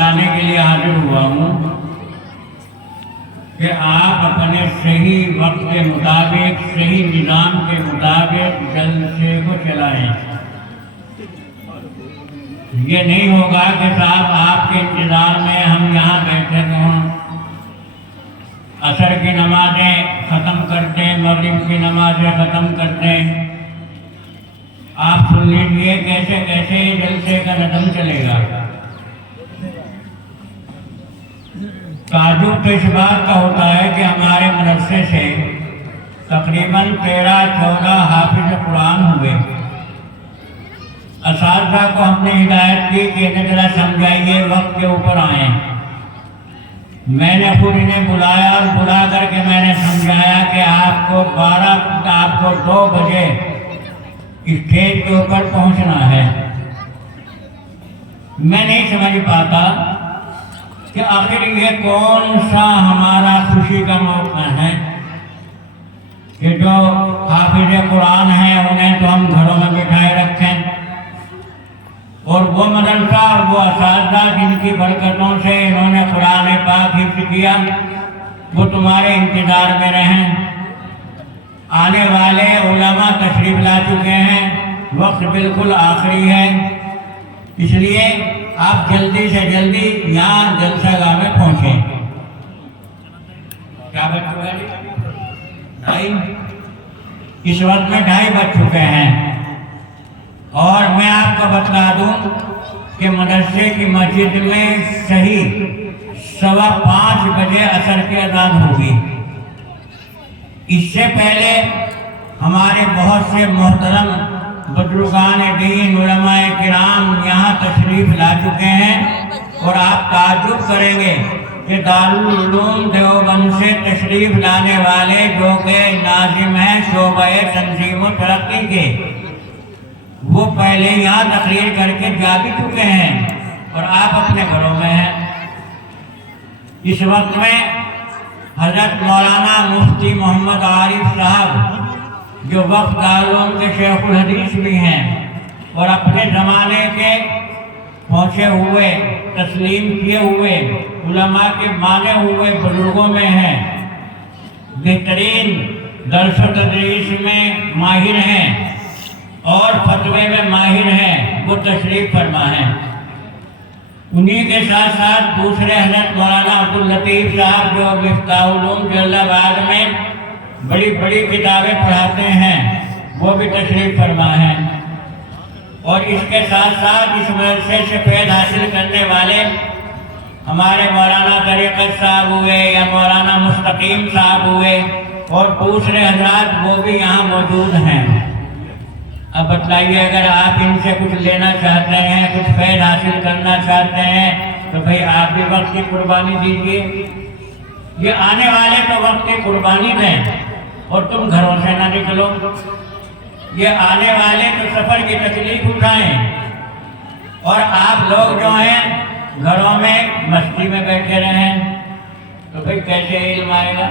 بتلانے کے لیے حاضر ہوا ہوں کہ آپ اپنے صحیح وقت کے مطابق، صحیح نظام کے مطابق جلسے کو چلائیں۔ یہ نہیں ہوگا کہ صاحب آپ کے انتظار میں ہم یہاں بیٹھے ہوں، عصر کی نمازیں ختم کرتے، مغرب کی نمازیں ختم کرتے۔ آپ سن لیجیے کیسے کیسے جلسے کا نظم چلے گا۔ تعجب تو اس بات کا ہوتا ہے کہ ہمارے مدرسے سے تقریباً 13-14 حافظ قرآن ہوئے۔ اساتذہ کو ہم نے ہدایت کی کہ انہیں ذرا سمجھائیے، وقت کے اوپر آئیں۔ میں نے خود انہیں بلایا اور بلا کر کے میں نے سمجھایا کہ آپ کو 2 بجے اسٹیج کے اوپر پہنچنا ہے۔ میں نہیں سمجھ پاتا کہ آخر یہ کون سا ہمارا خوشی کا موقع ہے کہ جو حافظ قرآن ہیں انہیں تو ہم گھروں میں بٹھائے رکھیں، اور وہ مدرسہ اور وہ اساتذہ جن کی برکتوں سے انہوں نے قرآن پاک حفظ کیا وہ تمہارے انتظار میں رہیں۔ آنے والے علماء تشریف لا چکے ہیں، وقت بالکل آخری ہے، اس لیے آپ جلدی سے جلدی یہاں جلسہ گاہ میں پہنچیں۔ کیا بج چکا ہے؟ 2:30۔ اس وقت میں 2:30 بج چکے ہیں، اور میں آپ کو بتلا دوں کہ مدرسے کی مسجد میں صحیح 5:15 بجے عصر کی اذان ہوگی۔ اس سے پہلے ہمارے بہت سے محترم بزرگان دین، علماء کرام یہاں تشریف لا چکے ہیں، اور آپ تعجب کریں گے کہ دارالعلوم دیوبند سے تشریف لانے والے جو کہ ناظم ہیں شعبہ تنظیم و ترقی کے، وہ پہلے یہاں تقریر کر کے جا بھی چکے ہیں اور آپ اپنے گھروں میں ہیں۔ اس وقت میں حضرت مولانا مفتی محمد عارف صاحب جو وقت دارالعلوم کے شیخ الحدیث بھی ہیں اور اپنے زمانے کے پہنچے ہوئے، تسلیم کیے ہوئے، علماء کے مانے ہوئے بزرگوں میں ہیں، بہترین درس و تدریس میں ماہر ہیں اور فتوے میں ماہر ہیں، وہ تشریف فرما ہیں۔ انہی کے ساتھ ساتھ دوسرے حضرت مولانا عبداللطیف صاحب جو مفتاح العلوم جلال آباد میں بڑی بڑی کتابیں پڑھاتے ہیں، وہ بھی تشریف فرما ہیں۔ اور اس کے ساتھ ساتھ اس مدرسے سے فیض حاصل کرنے والے ہمارے مولانا طریقت صاحب ہوئے یا مولانا مستقیم صاحب ہوئے اور دوسرے حضرات، وہ بھی یہاں موجود ہیں۔ اب بتلائیے، اگر آپ ان سے کچھ لینا چاہتے ہیں، کچھ فیض حاصل کرنا چاہتے ہیں تو بھئی آپ بھی وقت کی قربانی دیجیے۔ یہ آنے والے تو وقت کی قربانی دیں اور تم گھروں سے نہ نکلو۔ یہ آنے والے تو سفر کی تکلیف اٹھائیں اور آپ لوگ جو ہیں گھروں میں مستی میں بیٹھے رہیں، تو بھئی کیسے علم آئے گا؟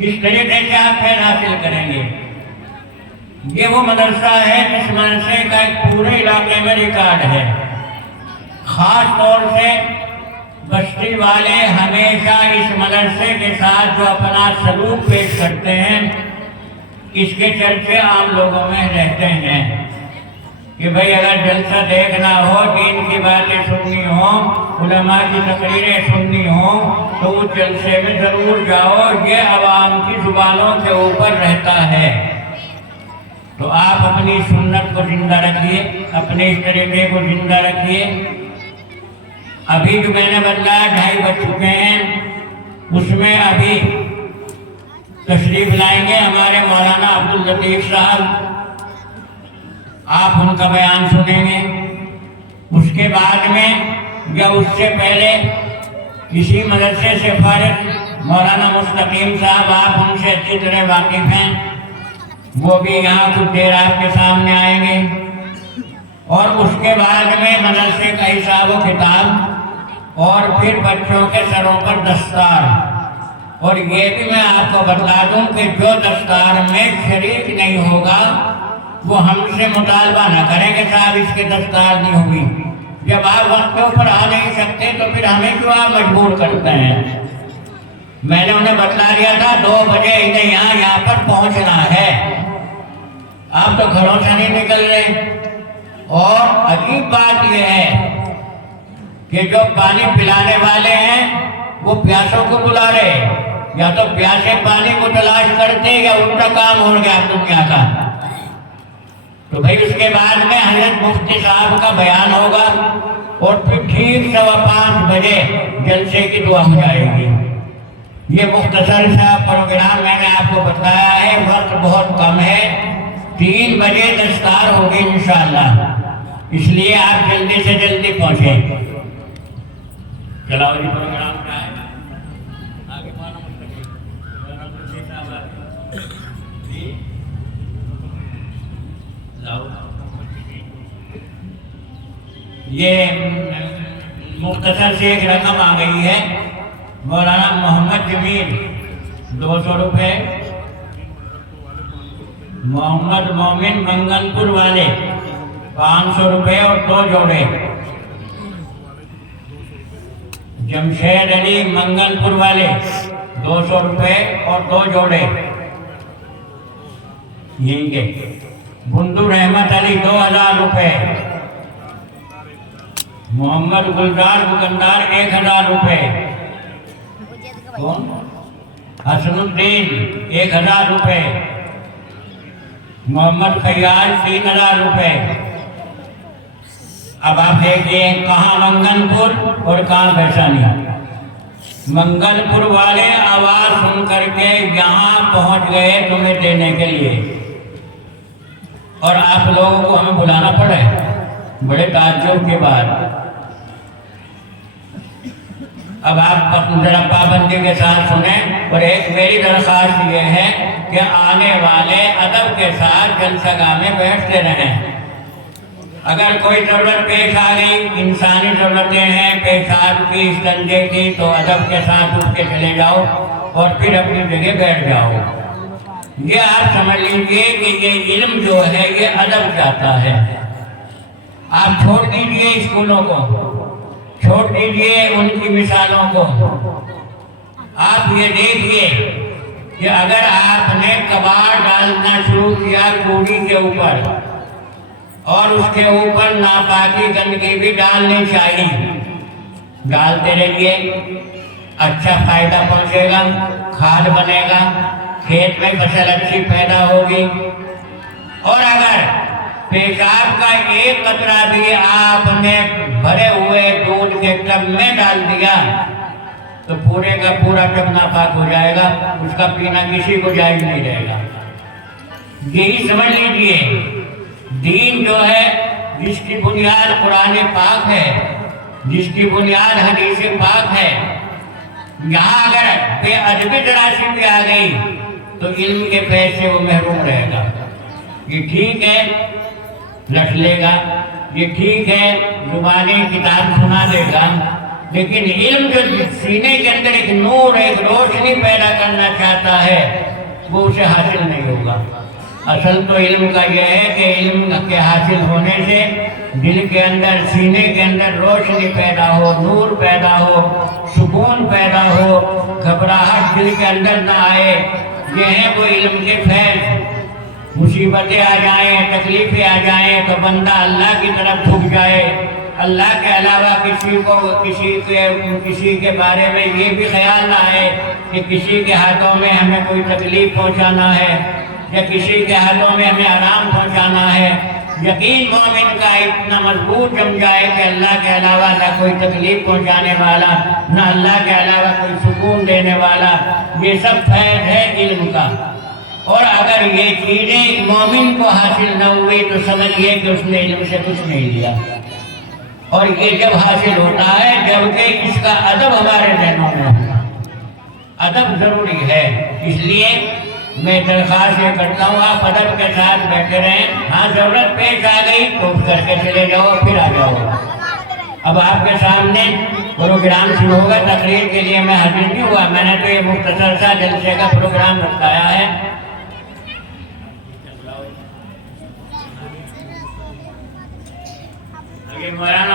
اس طریقے سے آپ فیض حاصل کریں گے۔ یہ وہ مدرسہ ہے جس مدرسے کا ایک پورے علاقے میں ریکارڈ ہے۔ خاص طور سے بستی والے ہمیشہ اس مدرسے کے ساتھ جو اپنا سلوک پیش کرتے ہیں، اس کے چرچے عام لوگوں میں رہتے ہیں کہ بھئی اگر جلسہ دیکھنا ہو، دین کی باتیں سننی ہوں، علماء کی تقریریں سننی ہوں تو اس جلسے میں ضرور جاؤ، یہ عوام کی زبانوں کے اوپر رہتا ہے۔ تو آپ اپنی سنت کو زندہ رکھیے، اپنے اس طریقے کو زندہ رکھیے۔ ابھی جو میں نے بتلایا 2:30 بج چکے ہیں، اس میں ابھی تشریف لائیں گے ہمارے مولانا عبداللطیف صاحب، آپ ان کا بیان سنیں گے۔ اس کے بعد میں یا اس سے پہلے اسی مدرسے سے فارغ مولانا مستقیم صاحب، آپ ان سے اچھی طرح واقف ہیں، وہ بھی یہاں کچھ دیر آپ کے سامنے آئیں گے۔ اور اس کے بعد میں مدرسے کا حساب و کتاب اور پھر بچوں کے سروں پر دستار۔ اور یہ بھی میں آپ کو بتا دوں کہ جو دستار میں شریک نہیں ہوگا وہ ہم سے مطالبہ نہ کرے کہ صاحب اس کے دستار نہیں ہوگی۔ جب آپ وقت کے اوپر آ نہیں سکتے تو پھر ہمیں کیوں آپ مجبور کرتے ہیں؟ میں نے انہیں بتلا دیا تھا 2 بجے انہیں یہاں پر پہنچنا ہے، آپ تو گھروں سے نہیں نکل رہے۔ اور عجیب بات یہ ہے کہ جو پانی پلانے والے ہیں وہ پیاسوں کو بلا رہے، یا تو پیاسے پانی کو تلاش کرتے یا الٹا کام ہو گیا دنیا کا۔ تو بھائی اس کے بعد میں حضرت مفتی صاحب کا بیان ہوگا اور پھر ٹھیک 5:15 بجے جلسے کی دعا ہو جائے گی۔ یہ مختصر سا پروگرام میں نے آپ کو بتایا ہے، وقت بہت کم ہے، 3 بجے دستار ہوگی انشاءاللہ، اس لیے آپ جلدی سے جلدی پہنچیں۔ چلاؤ جی پروگرام کا ہے آگے پانا یہ مختصر سے ایک رقم آ گئی ہے، مولانا محمد جمیل 200 روپے، محمد مومن منگل پور والے 500 روپے اور 2 جوڑے، جمشید علی منگل پور والے 200 روپے اور 2 جوڑے، یہیں کے بندو رحمت علی 2000 روپے، محمد گلزار دکاندار 1000 روپے، حسن الدین 1000 روپے، محمد خیال 3000 روپے۔ اب آپ دیکھیے کہاں منگل پور اور کہاں بھیسانی۔ منگل پور والے آواز سن کر کے یہاں پہنچ گئے تمہیں دینے کے لیے، اور آپ لوگوں کو ہمیں بلانا پڑے بڑے تعجب کے بعد۔ اب آپ ذرا پابندی کے ساتھ سنیں، اور ایک میری درخواست یہ ہے کہ آنے والے ادب کے ساتھ جلسہ گاہ میں بیٹھتے رہیں۔ اگر کوئی ضرورت پیش آ گئی، انسانی ضرورتیں ہیں، پیشاب کی، استنجے کی، تو ادب کے ساتھ اٹھ کے چلے جاؤ اور پھر اپنی جگہ بیٹھ جاؤ۔ یہ آپ سمجھ لیجئے کہ یہ علم جو ہے یہ ادب چاہتا ہے۔ آپ چھوڑ دیجئے اسکولوں کو، چھوڑ دیجئے ان کی مثالوں کو۔ آپ یہ دیکھیے کہ اگر آپ نے کباڑ ڈالنا شروع کیا کوڑی کے اوپر، اور اس کے اوپر ناپاکی گندگی بھی ڈالنی چاہیے، ڈالتے رہیے، اچھا فائدہ پہنچے گا، کھاد بنے گا، کھیت میں فصل اچھی پیدا ہوگی۔ اور اگر پیشاب کا ایک قطرہ بھی آپ نے بھرے ہوئے دودھ کے ٹب میں ڈال دیا تو پورے کا پورا ٹب ناپاک ہو جائے گا، اس کا پینا کسی کو جائز نہیں رہے گا۔ یہی سمجھ لیجئے دین جو ہے جس کی بنیاد قرآن پاک ہے، جس کی بنیاد حدیث پاک ہے، یہاں اگر بے ادبی تراشی بھی آ گئی تو علم کے فیض سے وہ محروم رہے گا۔ یہ ٹھیک ہے رکھ لے گا، یہ ٹھیک ہے زبانی کتاب سنا دے گا، لیکن علم جو سینے کے اندر ایک نور، ایک روشنی پیدا کرنا چاہتا ہے وہ اسے حاصل نہیں ہوگا۔ اصل تو علم کا یہ ہے کہ علم کے حاصل ہونے سے دل کے اندر، سینے کے اندر روشنی پیدا ہو، نور پیدا ہو، سکون پیدا ہو، گھبراہٹ دل کے اندر نہ آئے۔ یہ ہے وہ علم کے فیض۔ مصیبتیں آ جائیں، تکلیفیں آ جائیں تو بندہ اللہ کی طرف جھک جائے، اللہ کے علاوہ کسی کے بارے میں یہ بھی خیال نہ آئے کہ کسی کے ہاتھوں میں ہمیں کوئی تکلیف پہنچانا ہے یا کسی کے ہاتھوں میں ہمیں آرام پہنچانا ہے۔ یقین مومن کا اتنا مضبوط جم جائے کہ اللہ کے علاوہ نہ کوئی تکلیف پہنچانے والا، نہ اللہ کے علاوہ کوئی سکون دینے والا۔ یہ سب فیض ہے علم کا۔ اور اگر یہ چیزیں مومن کو حاصل نہ ہوئی تو سمجھئے کہ اس نے علم سے کچھ نہیں لیا۔ اور یہ جب حاصل ہوتا ہے جبکہ اس کا ادب ہمارے ذہنوں میں ہوتا ہے۔ ادب ضروری ہے، اس لیے میں درخواست یہ کرتا ہوں آپ ادب کے ساتھ بیٹھے رہیں۔ ہاں ضرورت پیش آ گئی تو اٹھ کر کے چلے جاؤ، پھر آ جاؤ۔ اب آپ کے سامنے پروگرام شروع ہوگا، تقریر کے لیے میں حاضر نہیں ہوا، میں نے تو یہ مختصر سا جلسے کا پروگرام بتایا ہے۔ مولانا